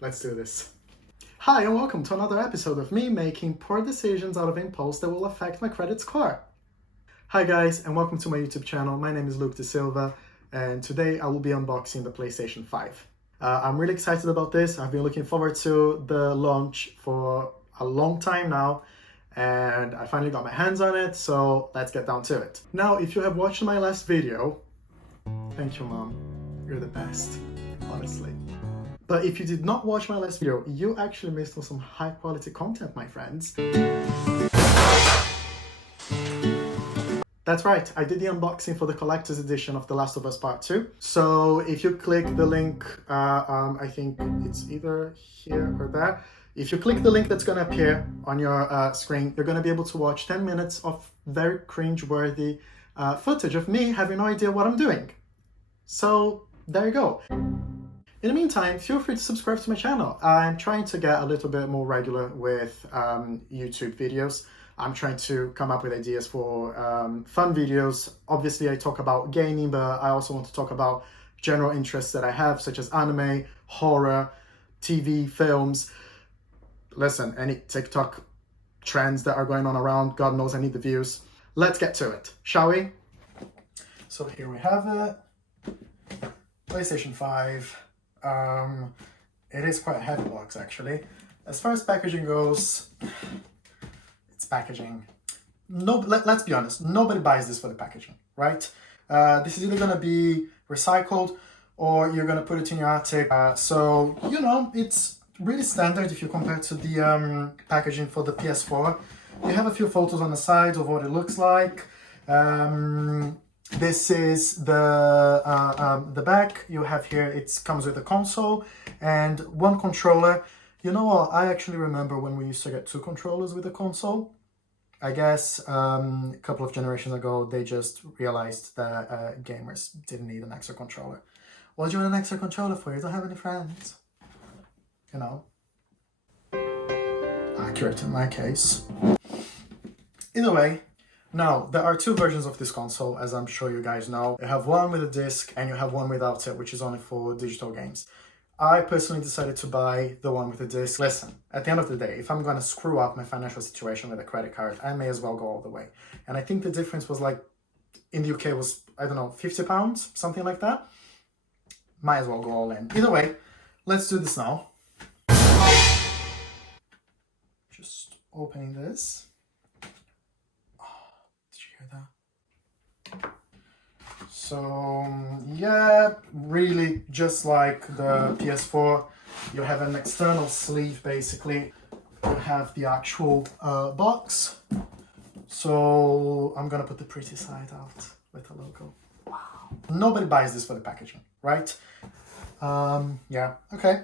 Let's do this. Hi and welcome to another episode of me making poor decisions out of impulse that will affect my credit score. Hi guys and welcome to my YouTube channel. My name is Luke De Silva and today I will be unboxing the PlayStation 5. I'm really excited about this. I've been looking forward to the launch for a long time now and I finally got my hands on it, so let's get down to it. Now, if you have watched my last video, thank you Mom, you're the best, honestly. But if you did not watch my last video, you actually missed on some high quality content, my friends. That's right, I did the unboxing for the collector's edition of The Last of Us Part 2. So if you click the link, I think it's either here or there. If you click the link that's gonna appear on your screen, you're gonna be able to watch 10 minutes of very cringe-worthy footage of me having no idea what I'm doing. So there you go. In the meantime, feel free to subscribe to my channel. I'm trying to get a little bit more regular with YouTube videos. I'm trying to come up with ideas for fun videos. Obviously, I talk about gaming, but I also want to talk about general interests that I have, such as anime, horror, TV, films. Listen, any TikTok trends that are going on around, God knows I need the views. Let's get to it, shall we? So here we have it. PlayStation 5. It is quite a heavy box actually. As far as packaging goes, it's packaging. No, let's be honest, nobody buys this for the packaging, right? This is either gonna be recycled or you're gonna put it in your attic. So, you know, it's really standard if you compare to the packaging for the PS4. You have a few photos on the side of what it looks like. This is the back. You have here, it comes with a console and one controller. You know what, I actually remember when we used to get two controllers with a console. I guess a couple of generations ago, they just realized that gamers didn't need an extra controller. What do you want an extra controller for? You don't have any friends. You know. Accurate in my case. Either way, now, there are two versions of this console, as I'm sure you guys know. You have one with a disc and you have one without it, which is only for digital games. I personally decided to buy the one with the disc. Listen, at the end of the day, if I'm going to screw up my financial situation with a credit card, I may as well go all the way. And I think the difference was like, in the UK was, I don't know, £50, something like that. Might as well go all in. Either way, let's do this now. Just opening this. So yeah, really just like the PS4, you have an external sleeve basically. You have the actual box. So I'm gonna put the pretty side out with the logo. Wow. Nobody buys this for the packaging, right? Yeah, okay.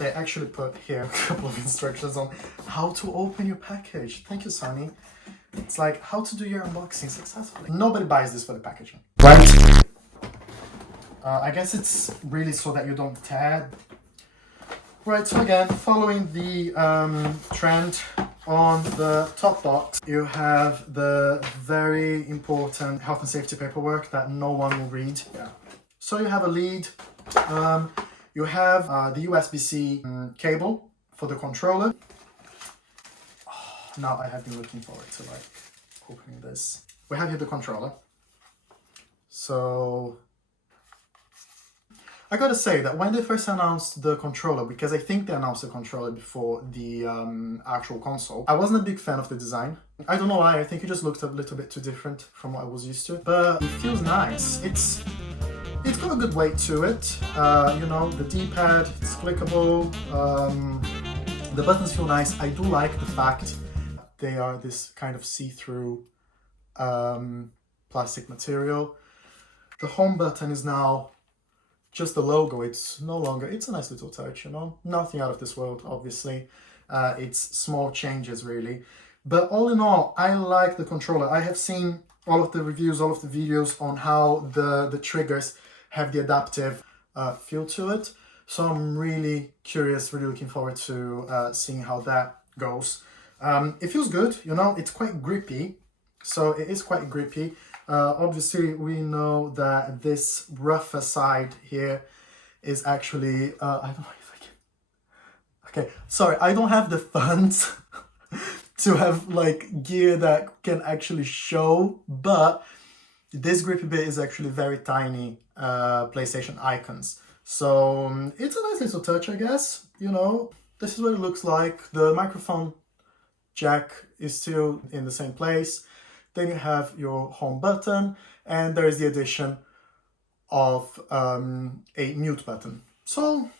They actually put here a couple of instructions on how to open your package. Thank you, Sony. It's like how to do your unboxing successfully. Nobody buys this for the packaging, right? I guess it's really so that you don't tear. Right, so again, following the trend on the top box, you have the very important health and safety paperwork that no one will read. Yeah. So you have a lead. You have the USB-C cable for the controller. Now I have been looking forward to like opening this. We have here the controller. So I gotta say that when they first announced the controller, because I think they announced the controller before the actual console, I wasn't a big fan of the design. I don't know why, I think it just looked a little bit too different from what I was used to. But it feels nice. It's got a good weight to it. You know, the D-pad, it's clickable. The buttons feel nice. I do like the fact they are this kind of see-through plastic material. The home button is now just the logo. It's no longer, it's a nice little touch, you know, nothing out of this world, obviously. It's small changes really. But all in all, I like the controller. I have seen all of the reviews, all of the videos on how the triggers have the adaptive feel to it. So I'm really curious, really looking forward to seeing how that goes. It feels good, you know, it's quite grippy. So it is quite grippy. Obviously, we know that this rougher side here is actually, I don't know if I can, okay, sorry, I don't have the funds to have like gear that can actually show, but this grippy bit is actually very tiny PlayStation icons. So it's a nice little touch, I guess, you know. This is what it looks like. The microphone jack is still in the same place. Then you have your home button, and there is the addition of a mute button. So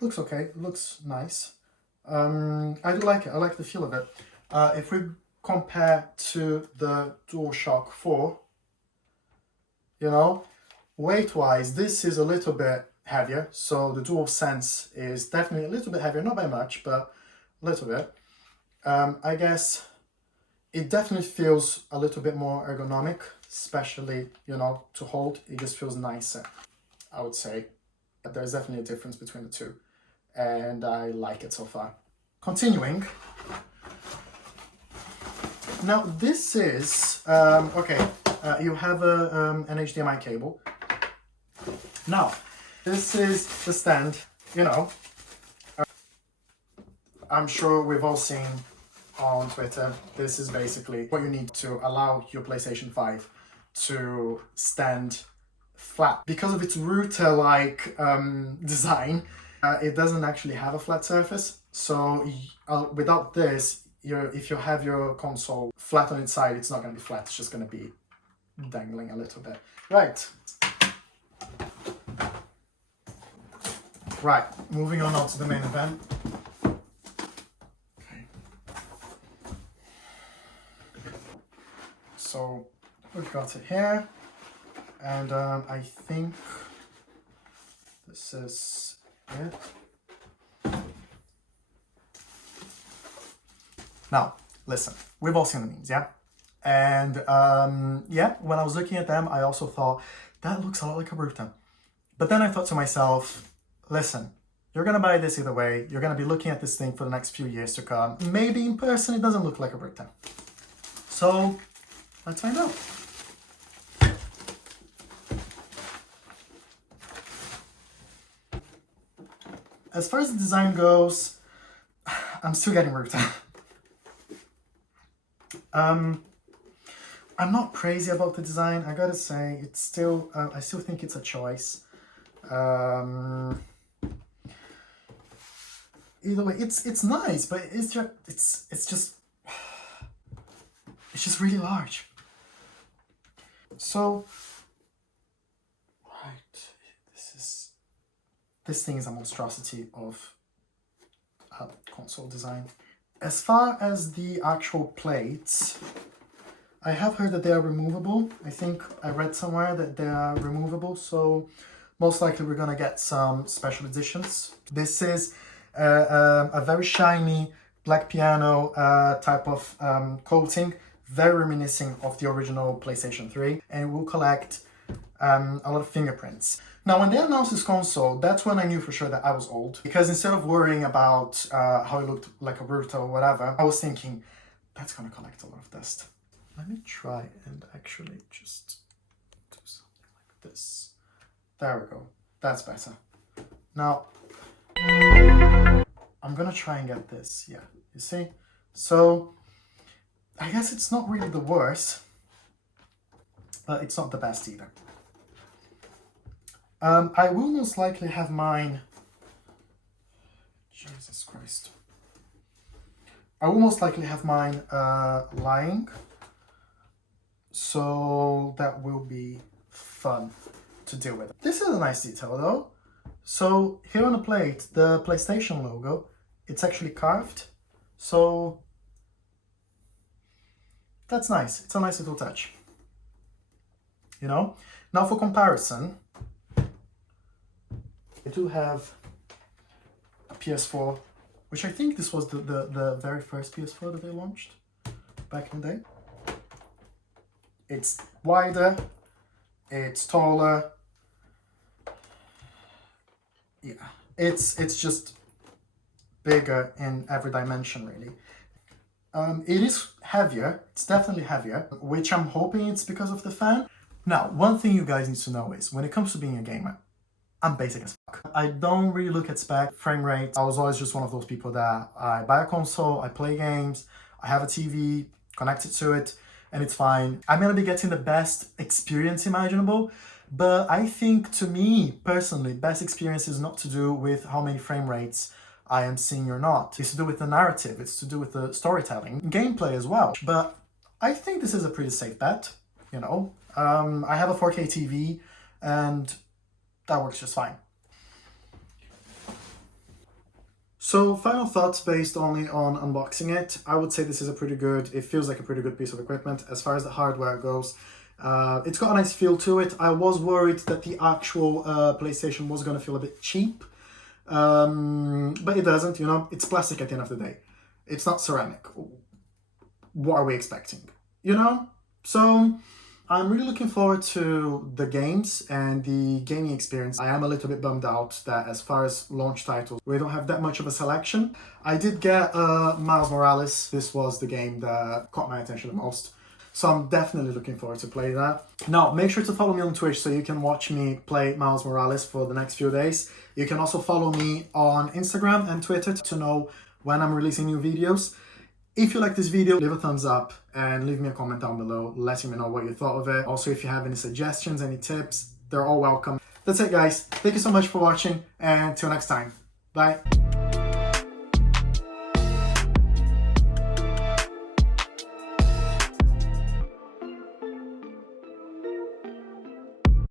looks okay, looks nice. I do like it, I like the feel of it. If we compare to the DualShock 4, you know, weight-wise, this is a little bit heavier. So the DualSense is definitely a little bit heavier, not by much, but a little bit. I guess it definitely feels a little bit more ergonomic, especially, you know, to hold. It just feels nicer, I would say. But there's definitely a difference between the two, and I like it so far. Continuing. Now this is, okay, you have an HDMI cable. Now, this is the stand, you know. I'm sure we've all seen on Twitter, this is basically what you need to allow your PlayStation 5 to stand flat. Because of its router-like design, it doesn't actually have a flat surface. So without this, if you have your console flat on its side, it's not going to be flat, it's just going to be dangling a little bit. Right, moving on now to the main event. Okay. So we've got it here, and I think this is it. Now, listen, we've all seen the memes, yeah? And yeah, when I was looking at them, I also thought, that looks a lot like a Bruta. But then I thought to myself, listen, you're gonna buy this either way. You're gonna be looking at this thing for the next few years to come. Maybe in person it doesn't look like a Bruta. So, let's find out. As far as the design goes, I'm still getting Bruta. I'm not crazy about the design, I gotta say. It's still, I still think it's a choice. Either way, it's nice, but it's just really large. So, right, this thing is a monstrosity of console design. As far as the actual plates, I have heard that they are removable. I think I read somewhere that they are removable, so most likely we're gonna get some special editions. This is a very shiny black piano type of coating, very reminiscent of the original PlayStation 3, and it will collect a lot of fingerprints. Now, when they announced this console, that's when I knew for sure that I was old, because instead of worrying about how it looked like a Bruta or whatever, I was thinking, that's gonna collect a lot of dust. Let me try and actually just do something like this. There we go. That's better. Now, I'm gonna try and get this. Yeah, you see? So, I guess it's not really the worst, but it's not the best either. I will most likely have mine... Jesus Christ. I will most likely have mine lying. So that will be fun to deal with. This is a nice detail though. So here on the plate, the PlayStation logo, it's actually carved. So that's nice. It's a nice little touch. You know? Now for comparison, I do have a PS4, which I think this was the very first PS4 that they launched back in the day. It's wider, it's taller. Yeah, it's just bigger in every dimension, really. It is heavier, it's definitely heavier, which I'm hoping it's because of the fan. Now, one thing you guys need to know is, when it comes to being a gamer, I'm basic as fuck. I don't really look at spec, frame rate. I was always just one of those people that I buy a console, I play games, I have a TV, connected to it, and it's fine. I'm gonna be getting the best experience imaginable, but I think, to me, personally, best experience is not to do with how many frame rates I am seeing or not. It's to do with the narrative, it's to do with the storytelling, gameplay as well. But I think this is a pretty safe bet, you know. I have a 4K TV, and that works just fine. So final thoughts based only on unboxing it. I would say this is it feels like a pretty good piece of equipment. As far as the hardware goes, it's got a nice feel to it. I was worried that the actual PlayStation was going to feel a bit cheap, but it doesn't, you know. It's plastic at the end of the day. It's not ceramic. What are we expecting, you know? So I'm really looking forward to the games and the gaming experience. I am a little bit bummed out that as far as launch titles, we don't have that much of a selection. I did get Miles Morales. This was the game that caught my attention the most. So I'm definitely looking forward to play that. Now, make sure to follow me on Twitch so you can watch me play Miles Morales for the next few days. You can also follow me on Instagram and Twitter to know when I'm releasing new videos. If you like this video, leave a thumbs up and leave me a comment down below letting me know what you thought of it. Also, if you have any suggestions, any tips, they're all welcome. That's it, guys. Thank you so much for watching, and till next time. Bye.